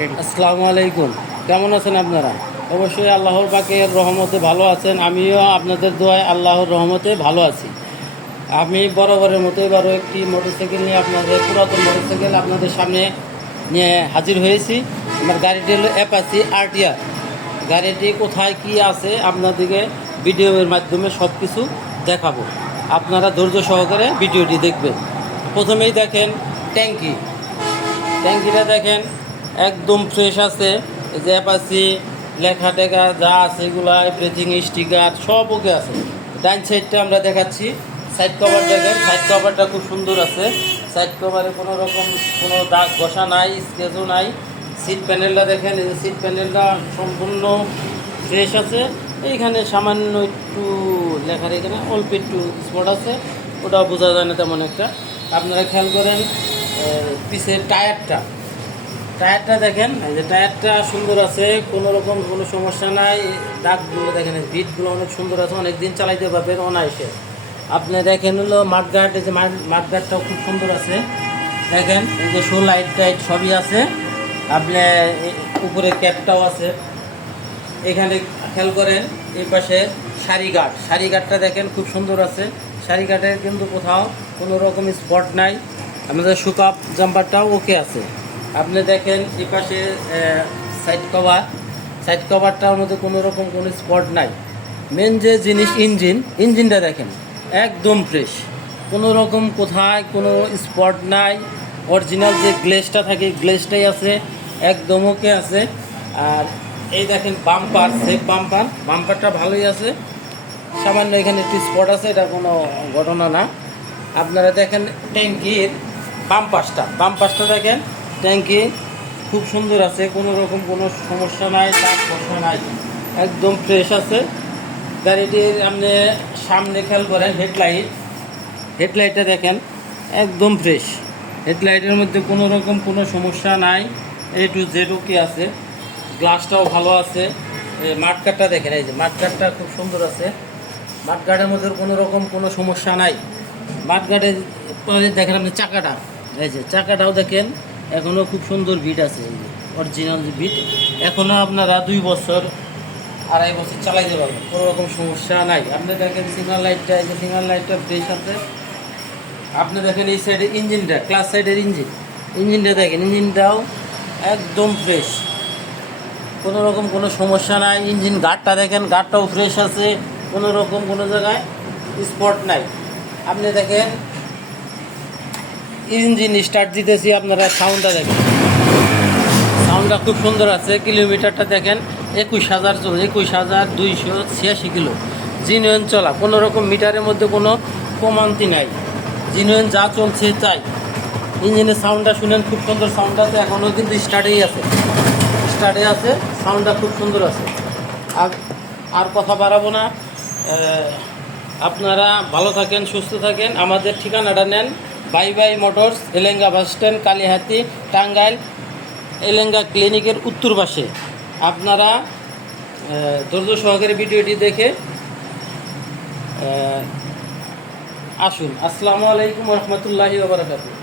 আসসালামু আলাইকুম। কেমন আছেন আপনারা? অবশ্যই আল্লাহর পাকের রহমতে ভালো আছেন। আমিও আপনাদের দোয়ায় আল্লাহর রহমতে ভালো আছি। আমি বরাবরের মতো এবারও একটি মোটরসাইকেল নিয়ে পুরাতন মোটরসাইকেল আপনাদের সামনে নিয়ে হাজির হয়েছি। আমার গাড়িটি হলো অ্যাপাচি আরটিআর। গাড়িটি কোথায় কি আছে আপনাদেরকে ভিডিওর মাধ্যমে সব কিছু দেখাবো। আপনারা ধৈর্য সহকারে ভিডিওটি দেখবেন। প্রথমেই দেখেন ট্যাঙ্কিটা দেখেন একদম ফ্রেশ আছে। এই যে অ্যাপাচি লেখা টেখা যা আছে এগুলা এভরিথিং স্টিকার সব ওকে আছে। ডাইন সাইডটা আমরা দেখাচ্ছি। সাইড কভার দেখেন, সাইড কভারটা খুব সুন্দর আছে। সাইড কভারে কোনো রকম কোনো দাগ ঘষা নাই, স্কেচও নাই। সিট প্যানেলটা দেখেন, এই যে সিট প্যানেলটা সম্পূর্ণ ফ্রেশ আছে। এইখানে সামান্য একটু লেখার এখানে অল্প একটু স্পট আছে, ওটাও বোঝা যায় না তেমন একটা। আপনারা খেয়াল করেন পিছের টায়ারটা দেখেন, এই যে টায়ারটা সুন্দর আছে, কোনো রকম কোনো সমস্যা নাই। দাগগুলো দেখেন, বিটগুলো অনেক সুন্দর আছে, অনেক দিন চালাইতে পারবেন অনায়াসে। আপনি দেখেন হলো মাঠগার্ড, এই যে মাঠগার্ডটাও খুব সুন্দর আছে। দেখেন এই যে শো লাইট টাইট সবই আছে। আপনি উপরে ক্যাপটাও আছে। এখানে খেয়াল করেন এই পাশে সারিগার্ডটা দেখেন খুব সুন্দর আছে। সারিগার্ডের কিন্তু কোথাও কোনো রকম স্পট নাই। আমাদের সুকাপ জাম্পারটাও ওকে আছে। আপনি দেখেন এই পাশে সাইড কভারটার মধ্যে কোনো রকম কোনো স্পট নাই। মেন যে জিনিস ইঞ্জিনটা দেখেন একদম ফ্রেশ, কোনো রকম কোথায় কোনো স্পট নাই। অরিজিনাল যে গ্লেজটা থাকে গ্লেজটাই আছে, একদম ওকে আছে। আর এই দেখেন বাম্পারটা ভালোই আছে। সামান্য এখানে একটি স্পট আছে, এটা কোনো ঘটনা না। আপনারা দেখেন ট্যাঙ্কির বাম পাশটা দেখেন, ট্যাঙ্কি খুব সুন্দর আছে, কোনো রকম কোনো সমস্যা নাই, দাগ ঘষা নাই, একদম ফ্রেশ আছে গাড়িটির। আপনি সামনে খেয়াল করেন হেডলাইটটা দেখেন একদম ফ্রেশ। হেডলাইটের মধ্যে কোনো রকম কোনো সমস্যা নাই, A to Z ওকে আছে। গ্লাসটাও ভালো আছে। মাঠগার্ডটা দেখেন, এই যে মাঠগার্ডটা খুব সুন্দর আছে। মাঠগার্ডের মধ্যে কোনো রকম কোনো সমস্যা নাই। মাঠগার্ডের পরে দেখেন আপনি এই যে চাকাটাও দেখেন এখনও খুব সুন্দর বিট আছে, এই যে অরিজিনাল বিট। এখনও আপনারা 2 বছর 2.5 বছর চালাইতে পারবেন, কোনো রকম সমস্যা নাই। আপনি দেখেন সিগন্যাল লাইটটা ফ্রেশ আছে। আপনি দেখেন এই সাইডের ইঞ্জিনটা, ক্লাস সাইডের ইঞ্জিনটা দেখেন, ইঞ্জিনটাও একদম ফ্রেশ, কোনো রকম কোনো সমস্যা নাই। ইঞ্জিন গার্ডটা দেখেন, গার্ডটাও ফ্রেশ আছে, কোনো রকম কোনো জায়গায় স্পট নাই। আপনি দেখেন ইঞ্জিন স্টার্ট দিতেছি, আপনারা সাউন্ডটা দেখেন, সাউন্ডটা খুব সুন্দর আছে। কিলোমিটারটা দেখেন 21,286 কিলো। জিনুইন চলা, কোনো রকম মিটারের মধ্যে কোনো কমান্তি নাই, জিনুইন যা চলছে তাই। ইঞ্জিনের সাউন্ডটা শুনেন, খুব সুন্দর সাউন্ড আছে, এখনও কিন্তু স্টার্টে আছে, সাউন্ডটা খুব সুন্দর আছে। আর কথা বাড়াবো না। আপনারা ভালো থাকেন, সুস্থ থাকেন। আমাদের ঠিকানাটা নেন, বাই motors, Elenga bus stand, Kalihati, Tangail, Elenga ক্লিনিকের উত্তর পাশে। আপনারা ধৈর্য সহকারে ভিডিওটি দেখে আসুন। আসসালামু আলাইকুম ওয়া রাহমাতুল্লাহি ওয়া বারাকাতুহু।